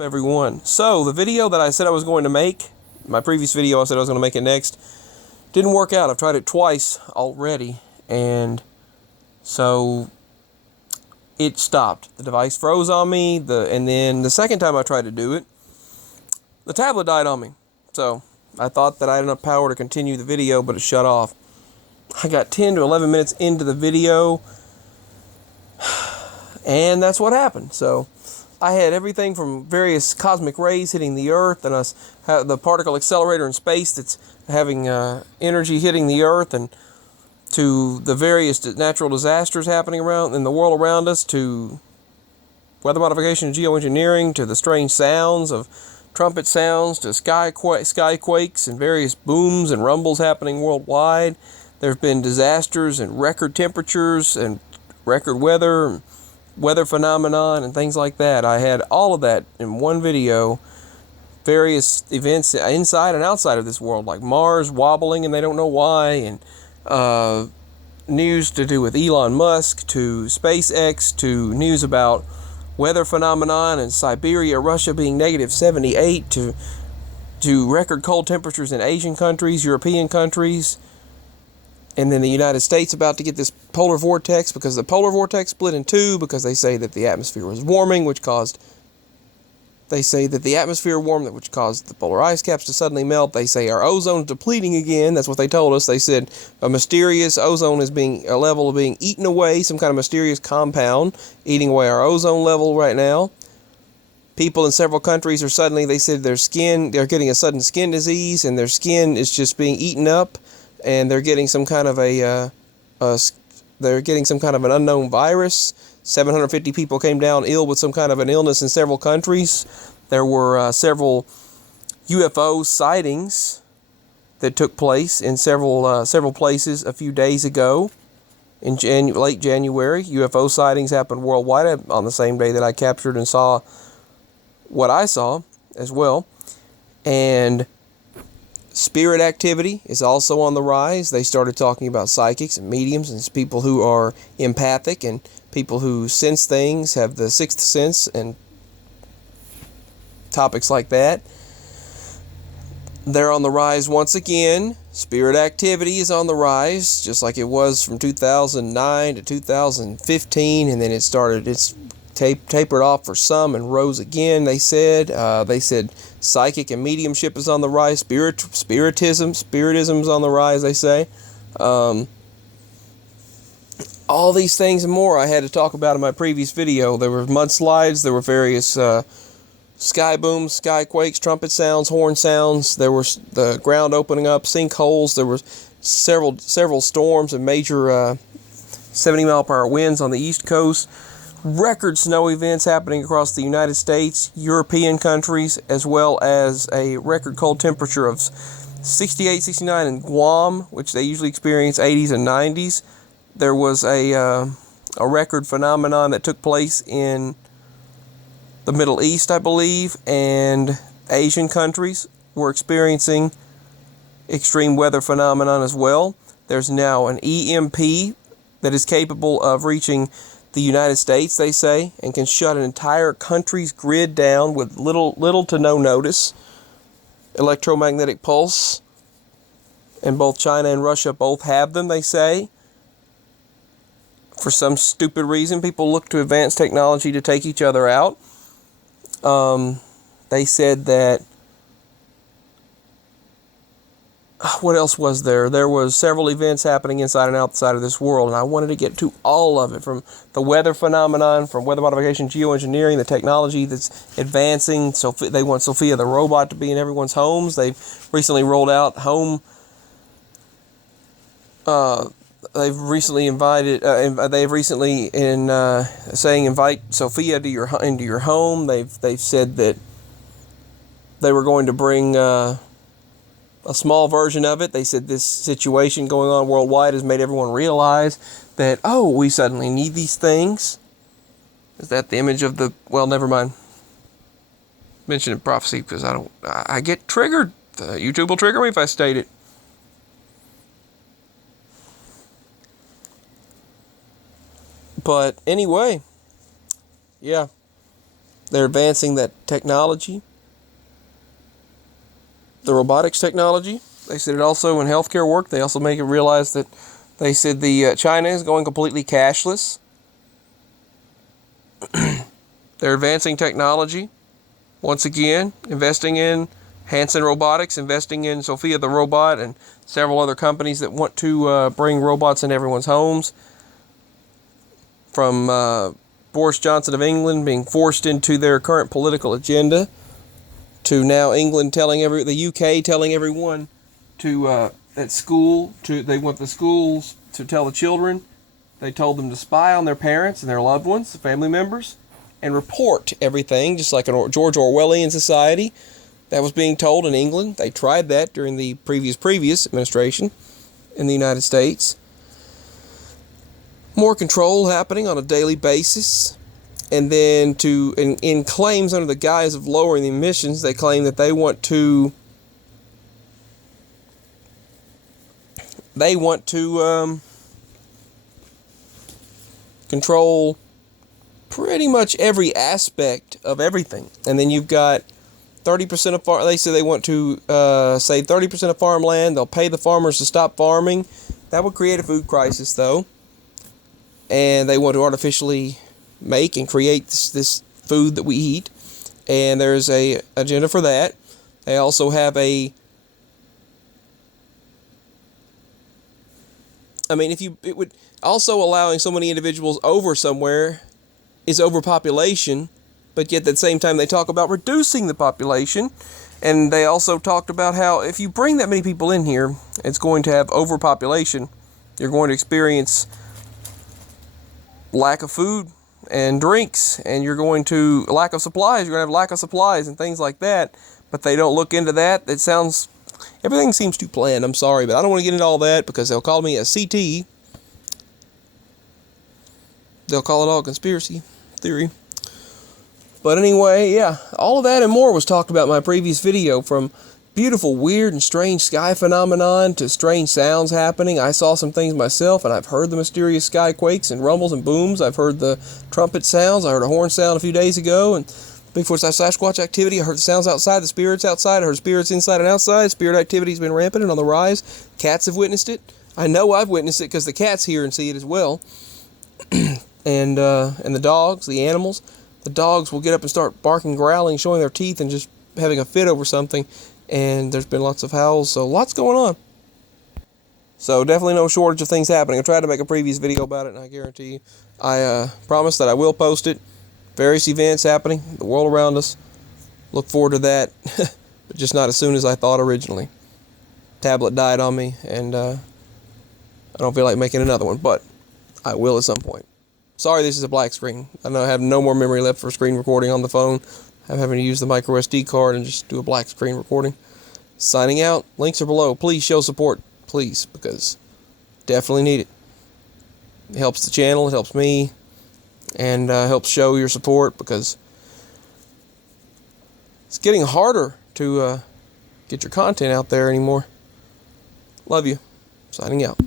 Everyone. So, the video that I said I was going to make, my previous video I said I was going to make it next, didn't work out. I've tried it twice already, and so it stopped. The device froze on me, and then the second time I tried to do it, the tablet died on me. So, I thought that I had enough power to continue the video, but it shut off. I got 10 to 11 minutes into the video, and that's what happened. So, I had everything from various cosmic rays hitting the Earth, and the particle accelerator in space that's having energy hitting the Earth, and to the various natural disasters happening around in the world around us, to weather modification and geoengineering, to the strange sounds of trumpet sounds, to skyquakes and various booms and rumbles happening worldwide. There have been disasters and record temperatures and record weather phenomenon and things like that. I had all of that in one video. Various events inside and outside of this world, like Mars wobbling and they don't know why, and news to do with Elon Musk, to SpaceX, to news about weather phenomenon in Siberia, Russia being negative 78, to record cold temperatures in Asian countries, European countries, and then the United States about to get this polar vortex, because the polar vortex split in two because they say that the atmosphere was warming, which caused the polar ice caps to suddenly melt. They say our ozone's depleting again. That's what they told us. They said a mysterious ozone is a level being eaten away, some kind of mysterious compound eating away our ozone level right now. People in several countries they said they're getting a sudden skin disease, and their skin is just being eaten up, and they're getting some kind of an unknown virus. 750 people came down ill with some kind of an illness in several countries. There were several UFO sightings that took place in several places a few days ago. In late January, UFO sightings happened worldwide on the same day that I captured and saw what I saw as well. And spirit activity is also on the rise. They started talking about psychics and mediums and people who are empathic and people who sense things, have the sixth sense, and topics like that. They're on the rise once again. Spirit activity is on the rise, just like it was from 2009 to 2015, and then it's tapered off for some and rose again, they said. They said psychic and mediumship is on the rise. Spiritism's on the rise, they say. All these things and more I had to talk about in my previous video. There were mudslides, there were various sky booms, skyquakes, trumpet sounds, horn sounds. There was the ground opening up, sinkholes. There were several storms and major 70-mile-per-hour winds on the East Coast. Record snow events happening across the United States, European countries, as well as a record cold temperature of 68, 69 in Guam, which they usually experience 80s and 90s. There was a record phenomenon that took place in the Middle East, I believe, and Asian countries were experiencing extreme weather phenomenon as well. There's now an EMP that is capable of reaching the United States, they say, and can shut an entire country's grid down with little to no notice. Electromagnetic pulse, and both China and Russia both have them, they say. For some stupid reason, people look to advanced technology to take each other out. They said that... What else was there? There was several events happening inside and outside of this world, and I wanted to get to all of it, from the weather phenomenon, from weather modification, geoengineering, the technology that's advancing. So they want Sophia the robot to be in everyone's homes. They've recently rolled out home... They've recently saying invite Sophia into your home. They've said that they were going to bring a small version of it. They said this situation going on worldwide has made everyone realize that, we suddenly need these things. Is that the image of the... Well, never mind. Mention in prophecy, because I get triggered. YouTube will trigger me if I state it. But anyway, yeah, They're advancing that technology, the robotics technology. They said it also in healthcare work. They also make it realize that they said the China is going completely cashless. They're advancing technology. Once again, investing in Hanson Robotics, investing in Sophia the robot, and several other companies that want to bring robots in everyone's homes. From Boris Johnson of England being forced into their current political agenda, to now England telling the UK telling everyone to at school they want the schools to tell the children. They told them to spy on their parents and their loved ones, the family members, and report everything, just like a George Orwellian society. That was being told in England. They tried that during the previous administration in the United States. More control happening on a daily basis. And then in claims under the guise of lowering the emissions, they claim that they want to control pretty much every aspect of everything. And then you've got 30% of they say they want to save 30% of farmland. They'll pay the farmers to stop farming. That would create a food crisis, though. And they want to artificially make and create this food that we eat. And there's a agenda for that. They also have it would also allowing so many individuals over somewhere is overpopulation, but yet at the same time they talk about reducing the population. And they also talked about how if you bring that many people in here, it's going to have overpopulation. You're going to experience lack of food and drinks, and you're going to lack of supplies. You're going to have lack of supplies and things like that. But they don't look into that. Everything seems too planned. I'm sorry, but I don't want to get into all that because they'll call me a CT. They'll call it all conspiracy theory. But anyway, yeah, all of that and more was talked about in my previous video, from beautiful, weird, and strange sky phenomenon to strange sounds happening. I saw some things myself, and I've heard the mysterious sky quakes and rumbles and booms. I've heard the trumpet sounds. I heard a horn sound a few days ago, and Bigfoot/Sasquatch activity. I heard the sounds outside, the spirits outside. I heard spirits inside and outside. Spirit activity has been rampant and on the rise. Cats have witnessed it. I know I've witnessed it because the cats hear and see it as well. And the dogs, the animals. The dogs will get up and start barking, growling, showing their teeth, and just having a fit over something. And there's been lots of howls, so lots going on. So definitely no shortage of things happening. I tried to make a previous video about it, and I guarantee you, I promise that I will post it. Various events happening, the world around us. Look forward to that, but just not as soon as I thought originally. Tablet died on me, and I don't feel like making another one, but I will at some point. Sorry, this is a black screen. I know I have no more memory left for screen recording on the phone. I'm having to use the micro SD card and just do a black screen recording. Signing out. Links are below. Please show support, please, because definitely need it. It helps the channel, it helps me, and helps show your support, because it's getting harder to get your content out there anymore. Love you. Signing out.